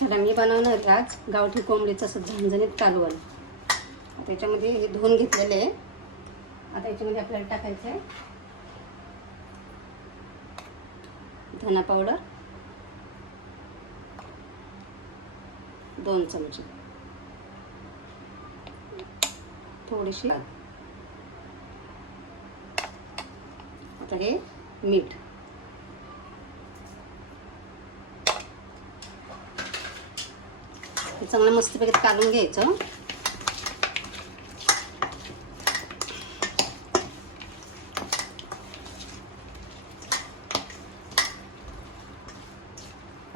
चला मी बनवणार आज. गावठी कोंबडीचं असं झणझणीत कालवण. आता याच्यामध्ये हे धुवून घेतलेले आहे. आता याच्यामध्ये आपल्याला टाकायचं आहे धना पावडर दोन चमचे. थोडीशी. आता हे मीठ हे चांगलं मस्तपैकी काढून घ्यायचं.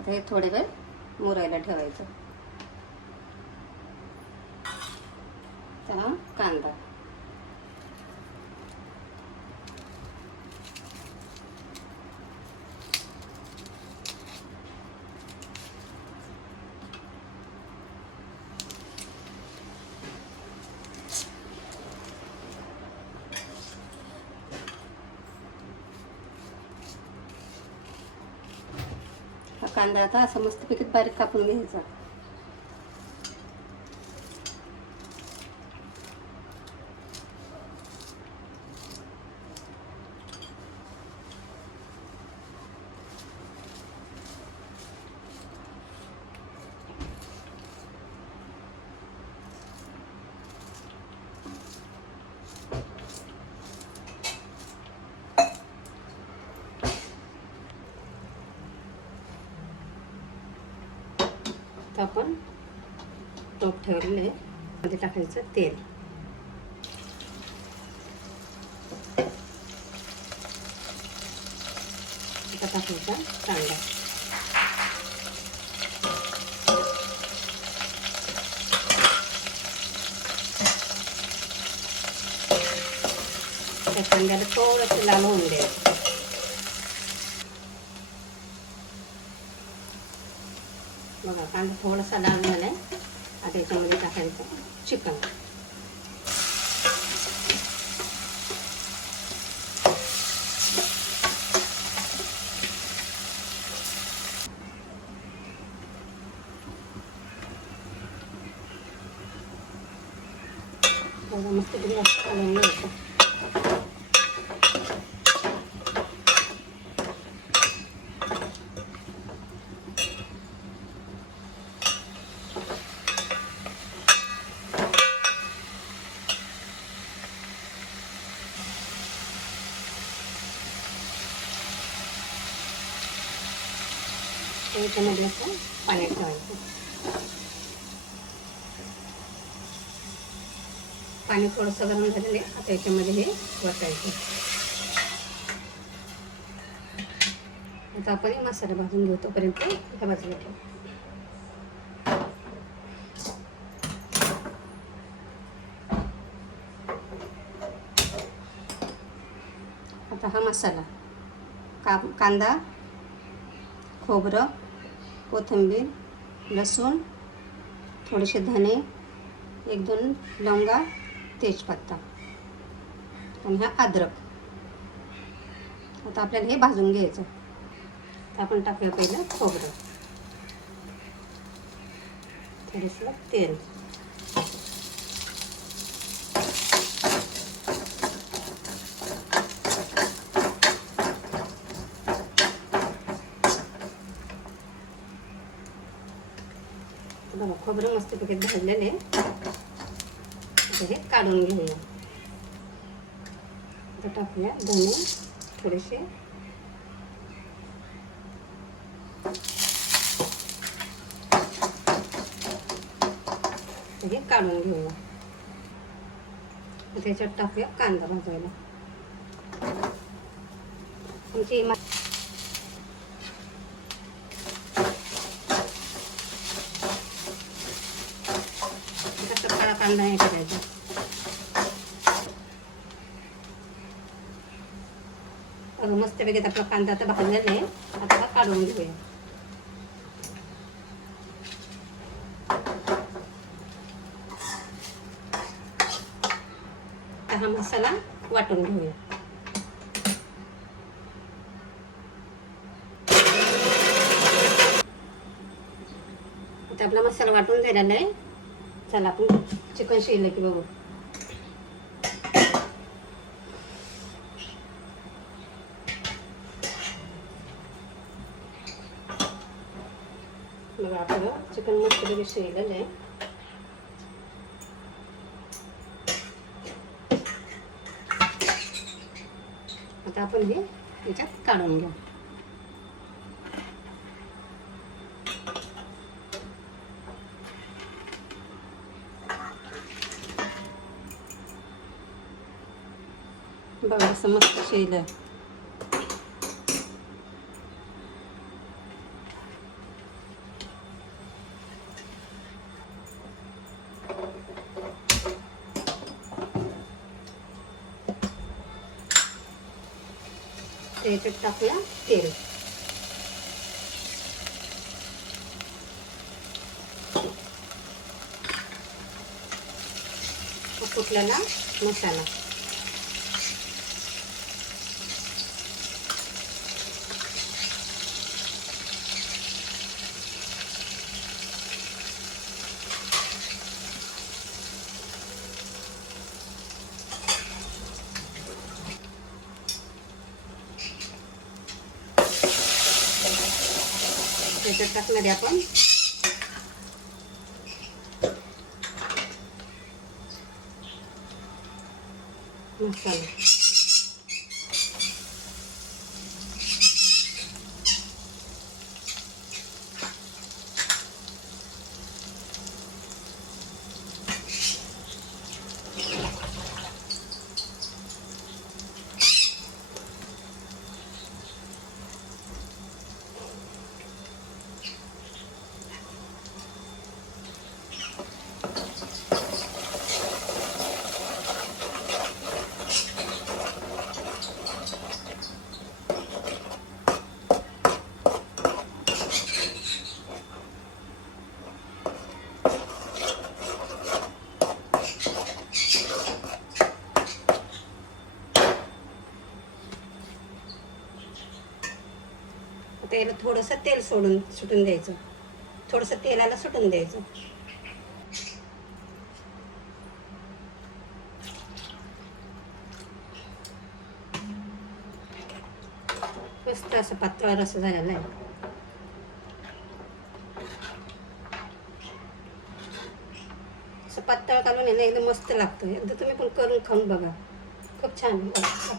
हे थोडे वेळ मुरायला ठेवायचं. त्याला कांदा. कांदा आता असं मस्त पिकीत बारीक कापून घ्यायचा. आपण टोप ठेवलेलं आहे मध्ये टाकायचं तेल. आता टाकायचा कांदा. त्या कांद्याला थोडंसं लाल होऊन द्यायचं. बघा कांदा थोडासा लाल झाला आहे आता याच्यामध्ये टाकायचं चिकन थोडं मस्त याच्यामध्ये असं पाण्यात ठेवायचं पाणी थोडंसं गरम झालेलं आहे. आता याच्यामध्ये हे वतायचं. आता आपण हे मसाला भाजून घेऊ तोपर्यंत ह्या बाजूला ठेवू. आता हा मसाला का कांदा खोबरं कोथिंबीर लसूण थोडेसे धने एक दोन लवंगा तेजपत्ता आणि हा अद्रक. आता आपल्याला हे भाजून घ्यायचं. तर आपण टाकूया पहिलं खोबरं. थोडंसं तेल. बघा खोबरं मस्तपैकी भाजलेलं आहे हे काढून घेऊया. आता टाकूया धने थोडेसे. हे काढून घेऊया. त्याच्यात टाकूया कांदा भाजायला. आमची कांदा नाही करायचा. बघा मस्तपैकी आपला कांदा आता भाजलेला आहे. आता काढून घेऊया. हा मसाला वाटून घेऊया. आता आपला मसाला वाटून झालेला आहे. चला आपण चिकन शिजलं की बघू. बघा आपलं चिकन मस्तपैकी शिजलेलं आहे. आता आपण हे याच्यात काढून घेऊ. बघा असं मस्त शिजलं त्याच्यात टाकूया तेल कुठल्याला त्याच्यात टाकणार आहे आपण. मसाला. तेल थोडंसं तेल सोडून सुटून द्यायचं. थोडंसं तेलाला सुटून द्यायचं. मस्त असं पातळ रस झालेला आहे. असं पातळ काढून आहे एकदम मस्त लागतं. एकदा तुम्ही पण करून खाऊन बघा. खूप छान लागतं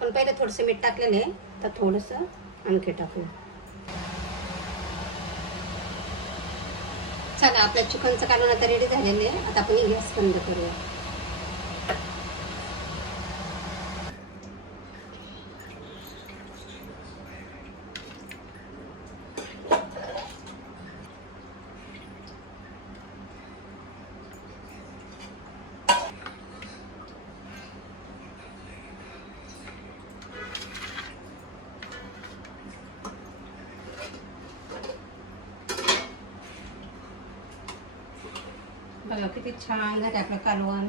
पण पहिले थोडंसं मीठ टाकलेलं आहे तर थोडंसं आणखी टाकू चला आपल्या चिकनचं कारण आता रेडी झालेलं आहे. आता आपण गॅस बंद करूया. बघा किती छान झाले आपलं कालवण.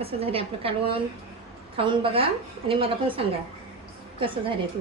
कसं झाले आपलं कालवण. खाऊन बघा आणि मला पण सांगा कसं झाले तू.